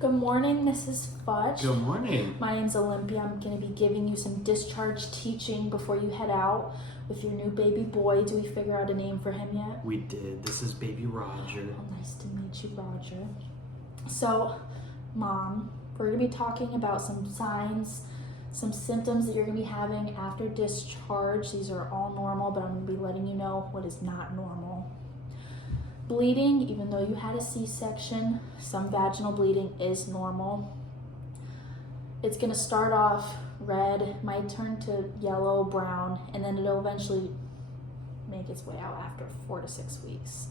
Good morning, Mrs. Fudge. Good morning. My name's Olympia. I'm going to be giving you some discharge teaching before you head out with your new baby boy. Do we figure out a name for him yet? We did. This is baby Roger. Oh, nice to meet you, Roger. So, Mom, we're going to be talking about some signs, some symptoms that you're going to be having after discharge. These are all normal, but I'm going to be letting you know what is not normal. Bleeding, even though you had a C-section, some vaginal bleeding is normal. It's going to start off red, might turn to yellow, brown, and then it'll eventually make its way out after 4 to 6 weeks.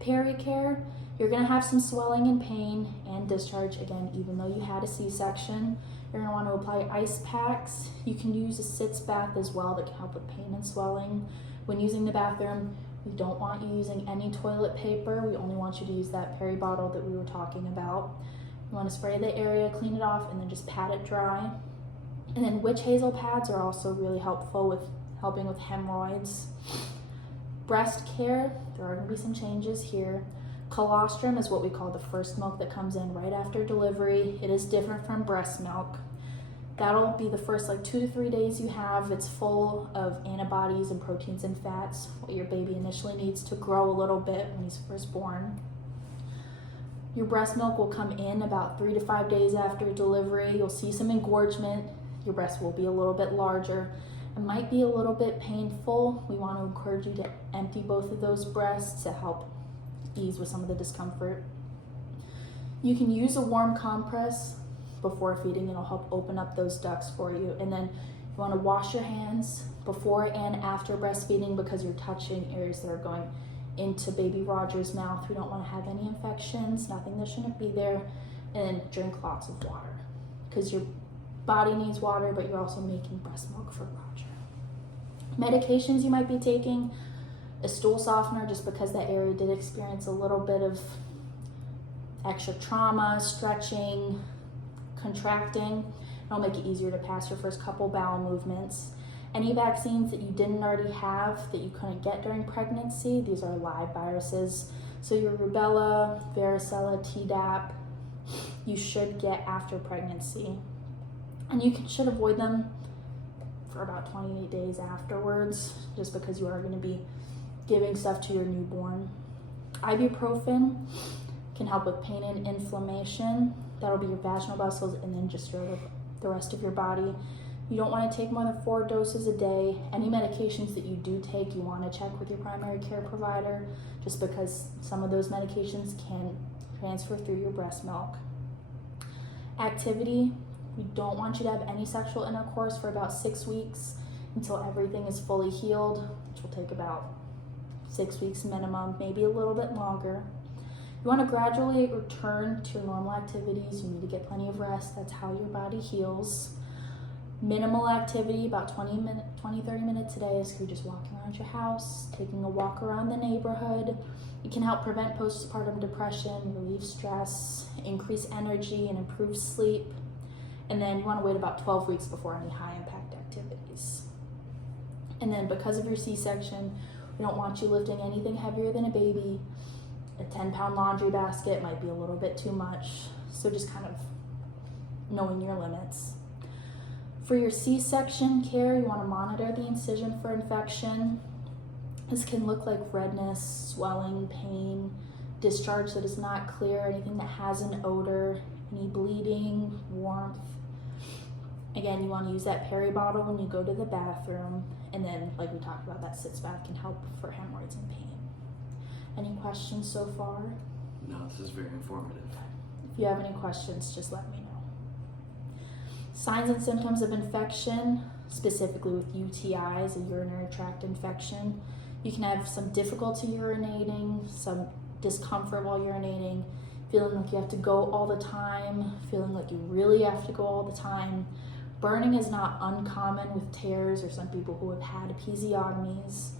Pericare, you're going to have some swelling and pain and discharge. Again, even though you had a C-section, you're going to want to apply ice packs. You can use a sitz bath as well that can help with pain and swelling. When using the bathroom, we don't want you using any toilet paper. We only want you to use that peri bottle that we were talking about. You want to spray the area, clean it off, and then just pat it dry. And then witch hazel pads are also really helpful with helping with hemorrhoids. Breast care, there are going to be some changes here. Colostrum is what we call the first milk that comes in right after delivery. It is different from breast milk. That'll be the first 2 to 3 days you have. It's full of antibodies and proteins and fats, what your baby initially needs to grow a little bit when he's first born. Your breast milk will come in about 3 to 5 days after delivery. You'll see some engorgement. Your breast will be a little bit larger. It might be a little bit painful. We want to encourage you to empty both of those breasts to help ease with some of the discomfort. You can use a warm compress before feeding. It'll help open up those ducts for you. And then you want to wash your hands before and after breastfeeding because you're touching areas that are going into baby Roger's mouth. We don't want to have any infections, nothing that shouldn't be there. And then drink lots of water because your body needs water, but you're also making breast milk for Roger. Medications you might be taking, a stool softener, just because that area did experience a little bit of extra trauma, stretching, contracting. It'll make it easier to pass your first couple bowel movements. Any vaccines that you didn't already have that you couldn't get during pregnancy, these are live viruses. So your rubella, varicella, Tdap, you should get after pregnancy. And you should avoid them for about 28 days afterwards, just because you are going to be giving stuff to your newborn. Ibuprofen can help with pain and inflammation. That'll be your vaginal vessels and then just the rest of your body. You don't want to take more than 4 doses a day. Any medications that you do take, you want to check with your primary care provider, just because some of those medications can transfer through your breast milk. Activity, we don't want you to have any sexual intercourse for about 6 weeks until everything is fully healed, which will take about 6 weeks minimum, maybe a little bit longer. You want to gradually return to your normal activities. You need to get plenty of rest. That's how your body heals. Minimal activity, about 20, 30 minutes a day, is you just walking around your house, taking a walk around the neighborhood. It can help prevent postpartum depression, relieve stress, increase energy, and improve sleep. And then you want to wait about 12 weeks before any high impact activities. And then because of your C-section, we don't want you lifting anything heavier than a baby. A 10-pound laundry basket might be a little bit too much. So just kind of knowing your limits. For your C-section care, you want to monitor the incision for infection. This can look like redness, swelling, pain, discharge that is not clear, anything that has an odor, any bleeding, warmth. Again, you want to use that peri bottle when you go to the bathroom. And then, like we talked about, that sitz bath can help for hemorrhoids and pain. Any questions so far? No, this is very informative. If you have any questions, just let me know. Signs and symptoms of infection, specifically with UTIs, a urinary tract infection. You can have some difficulty urinating, some discomfort while urinating, feeling like you have to go all the time, feeling like you really have to go all the time. Burning is not uncommon with tears or some people who have had episiotomies.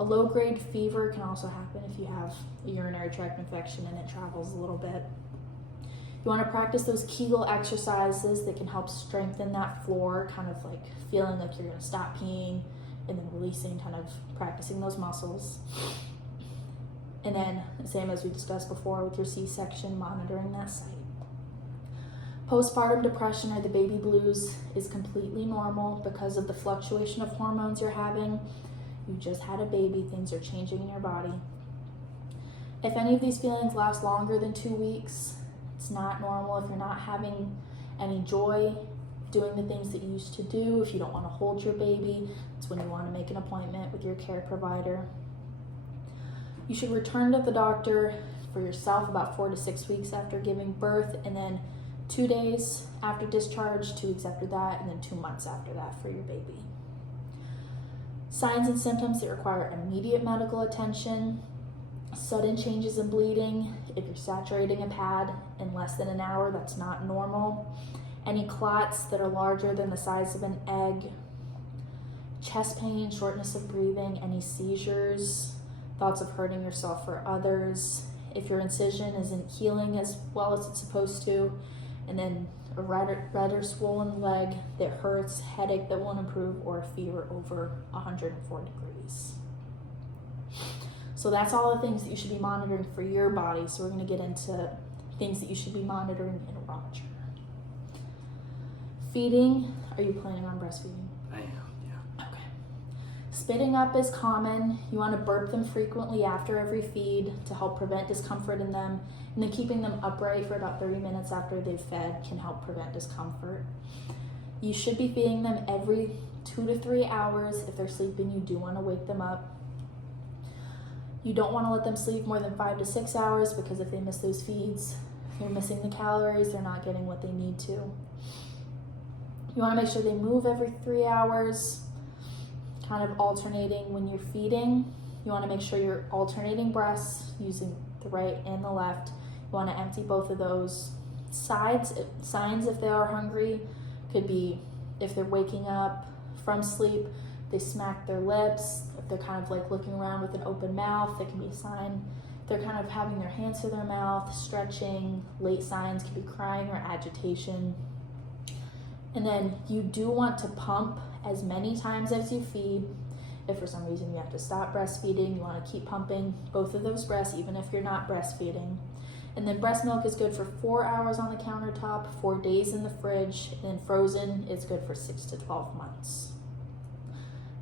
A low-grade fever can also happen if you have a urinary tract infection and it travels a little bit. You want to practice those Kegel exercises that can help strengthen that floor, kind of like feeling like you're going to stop peeing and then releasing, kind of practicing those muscles. And then, same as we discussed before with your C-section, monitoring that site. Postpartum depression or the baby blues is completely normal because of the fluctuation of hormones you're having. You just had a baby, things are changing in your body. If any of these feelings last longer than 2 weeks, it's not normal. If you're not having any joy doing the things that you used to do, if you don't want to hold your baby, it's when you want to make an appointment with your care provider. You should return to the doctor for yourself about 4 to 6 weeks after giving birth, and then 2 days after discharge, 2 weeks after that, and then 2 months after that for your baby. Signs and symptoms that require immediate medical attention: sudden changes in bleeding. If you're saturating a pad in less than an hour, that's not normal. Any clots that are larger than the size of an egg. Chest pain, shortness of breathing, any seizures, thoughts of hurting yourself or others. If your incision isn't healing as well as it's supposed to, and then a red or swollen leg that hurts, headache that won't improve, or a fever over 104 degrees. So that's all the things that you should be monitoring for your body. So we're going to get into things that you should be monitoring in Roger. Feeding. Are you planning on breastfeeding? I am, yeah. Okay. Spitting up is common. You want to burp them frequently after every feed to help prevent discomfort in them. And then keeping them upright for about 30 minutes after they've fed can help prevent discomfort. You should be feeding them every 2 to 3 hours. If they're sleeping, you do want to wake them up. You don't want to let them sleep more than 5 to 6 hours, because if they miss those feeds, they're missing the calories, they're not getting what they need to. You want to make sure they move every 3 hours, kind of alternating when you're feeding. You want to make sure you're alternating breasts using the right and the left. You want to empty both of those. Signs if they are hungry could be if they're waking up from sleep, they smack their lips. If they're kind of like looking around with an open mouth, that can be a sign. If they're kind of having their hands to their mouth, stretching. Late signs could be crying or agitation. And then you do want to pump as many times as you feed. If for some reason you have to stop breastfeeding, you want to keep pumping both of those breasts, even if you're not breastfeeding. And then breast milk is good for 4 hours on the countertop, 4 days in the fridge, and then frozen is good for 6 to 12 months.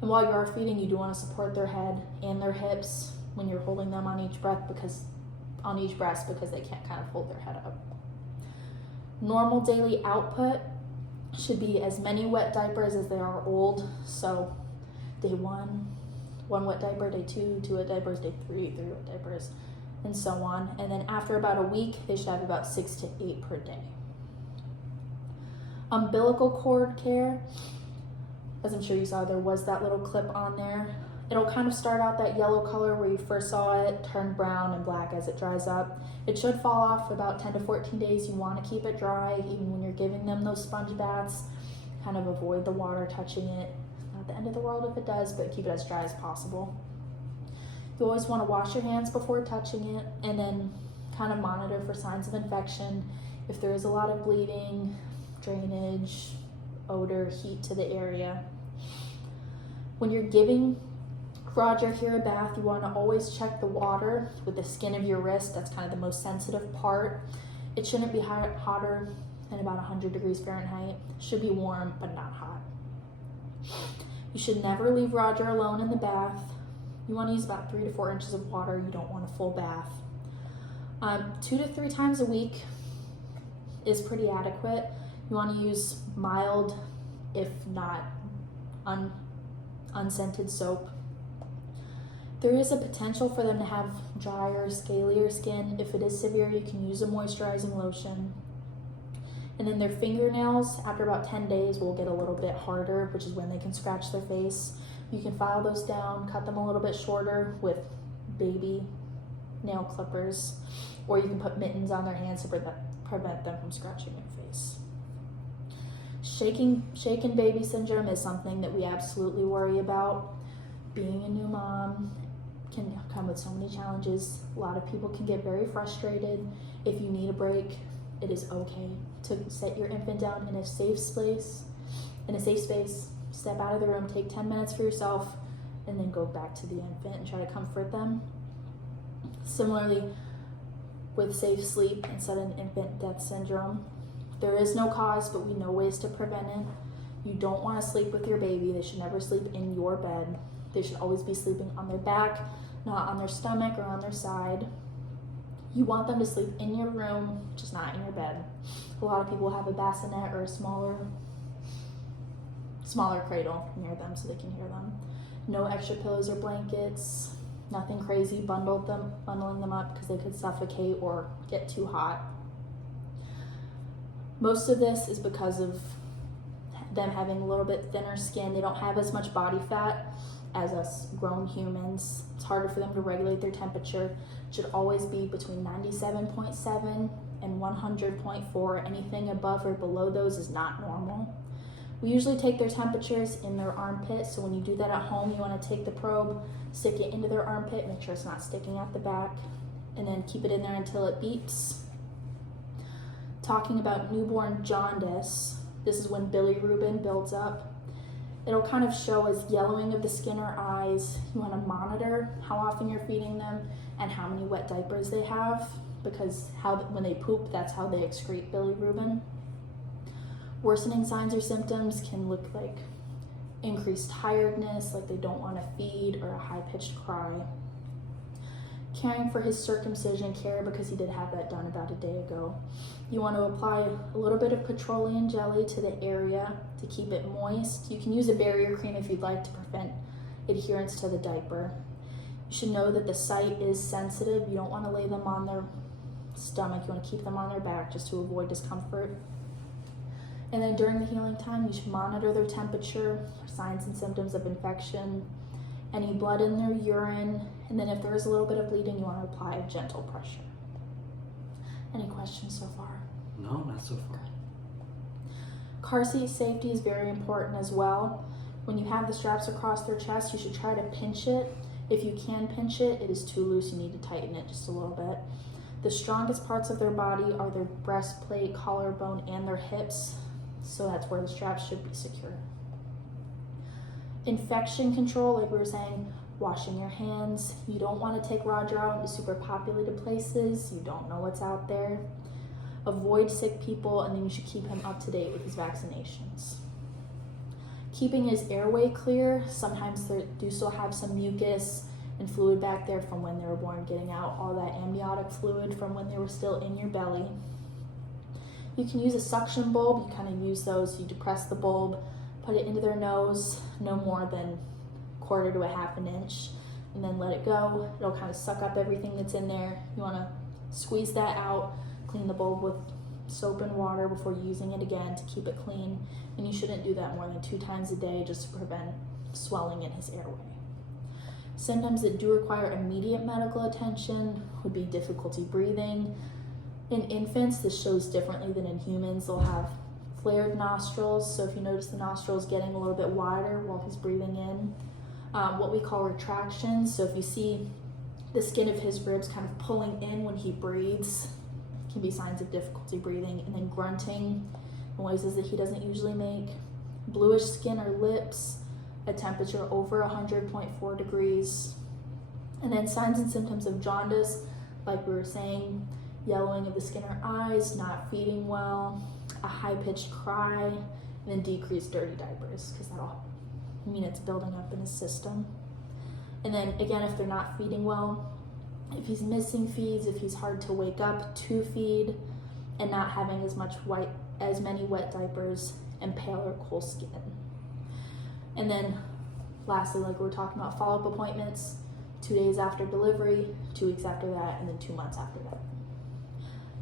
And while you are feeding, you do want to support their head and their hips when you're holding them on each breast because they can't kind of hold their head up. Normal daily output should be as many wet diapers as they are old. So day 1 wet diaper, day 2 wet diapers, day 3 wet diapers, and so on. And then after about a week, they should have about 6 to 8 per day. Umbilical cord care, as I'm sure you saw, there was that little clip on there. It'll kind of start out that yellow color where you first saw it, turn brown and black as it dries up. It should fall off for about 10 to 14 days. You want to keep it dry even when you're giving them those sponge baths. Kind of avoid the water touching it. Not the end of the world if it does, but keep it as dry as possible. You always want to wash your hands before touching it, and then kind of monitor for signs of infection. If there is a lot of bleeding, drainage, odor, heat to the area. When you're giving Roger here a bath, you want to always check the water with the skin of your wrist. That's kind of the most sensitive part. It shouldn't be hotter than about 100 degrees Fahrenheit. It should be warm, but not hot. You should never leave Roger alone in the bath. You want to use about 3 to 4 inches of water. You don't want a full bath. 2 to 3 times a week is pretty adequate. You want to use mild, if not unscented soap. There is a potential for them to have drier, scalier skin. If it is severe, you can use a moisturizing lotion. And then their fingernails, after about 10 days, will get a little bit harder, which is when they can scratch their face. You can file those down, cut them a little bit shorter with baby nail clippers, or you can put mittens on their hands to prevent them from scratching their face. Shaken baby syndrome is something that we absolutely worry about. Being a new mom can come with so many challenges. A lot of people can get very frustrated. If you need a break, it is okay to set your infant down in a safe space. Step out of the room, take 10 minutes for yourself, and then go back to the infant and try to comfort them. Similarly, with safe sleep and sudden infant death syndrome, There is no cause, but we know ways to prevent it. You don't want to sleep with your baby. They should never sleep in your bed. They should always be sleeping on their back, not on their stomach or on their side. You want them to sleep in your room, just not in your bed. A lot of people have a bassinet or a smaller cradle near them so they can hear them. No extra pillows or blankets, nothing crazy, bundling them up because they could suffocate or get too hot. Most of this is because of them having a little bit thinner skin. They don't have as much body fat as us grown humans. It's harder for them to regulate their temperature. It should always be between 97.7 and 100.4. Anything above or below those is not normal. We usually take their temperatures in their armpit, so when you do that at home, you want to take the probe, stick it into their armpit, make sure it's not sticking out the back, and then keep it in there until it beeps. Talking about newborn jaundice, this is when bilirubin builds up. It'll kind of show as yellowing of the skin or eyes. You want to monitor how often you're feeding them and how many wet diapers they have, because when they poop, that's how they excrete bilirubin. Worsening signs or symptoms can look like increased tiredness, like they don't want to feed, or a high-pitched cry. Caring for his circumcision care, because he did have that done about a day ago. You want to apply a little bit of petroleum jelly to the area to keep it moist. You can use a barrier cream if you'd like to prevent adherence to the diaper. You should know that the site is sensitive. You don't want to lay them on their stomach. You want to keep them on their back just to avoid discomfort. And then during the healing time, you should monitor their temperature for signs and symptoms of infection, any blood in their urine, and then if there is a little bit of bleeding, you want to apply a gentle pressure. Any questions so far? No, not so far. Car seat safety is very important as well. When you have the straps across their chest, you should try to pinch it. If you can pinch it, it is too loose, you need to tighten it just a little bit. The strongest parts of their body are their breastplate, collarbone, and their hips. So that's where the straps should be secure. Infection control, like we were saying, washing your hands. You don't want to take Roger out into super populated places. You don't know what's out there. Avoid sick people, and then you should keep him up to date with his vaccinations. Keeping his airway clear. Sometimes they do still have some mucus and fluid back there from when they were born, getting out all that amniotic fluid from when they were still in your belly. You can use a suction bulb. You kind of use those. You depress the bulb, put it into their nose, no more than 1/4 to 1/2 inch, and then let it go. It'll kind of suck up everything that's in there. You want to squeeze that out, clean the bulb with soap and water before using it again to keep it clean. And you shouldn't do that more than 2 times a day just to prevent swelling in his airway. Symptoms that do require immediate medical attention would be difficulty breathing. In infants, this shows differently than in humans. They'll have flared nostrils, so if you notice the nostrils getting a little bit wider while he's breathing in, what we call retractions. So if you see the skin of his ribs kind of pulling in when he breathes, can be signs of difficulty breathing. And then grunting, noises that he doesn't usually make. Bluish skin or lips, a temperature over 100.4 degrees. And then signs and symptoms of jaundice, like we were saying, yellowing of the skin or eyes, not feeding well, a high-pitched cry, and then decreased dirty diapers, because that'll mean it's building up in his system. And then again, if they're not feeding well, if he's missing feeds, if he's hard to wake up to feed, and not having as many wet diapers, and pale or cool skin. And then lastly, like we were talking about, follow-up appointments, 2 days after delivery, 2 weeks after that, and then 2 months after that.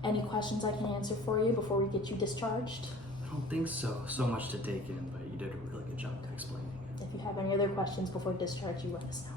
Any questions I can answer for you before we get you discharged? I don't think so. So much to take in, but you did a really good job explaining it. If you have any other questions before discharge, you let us know.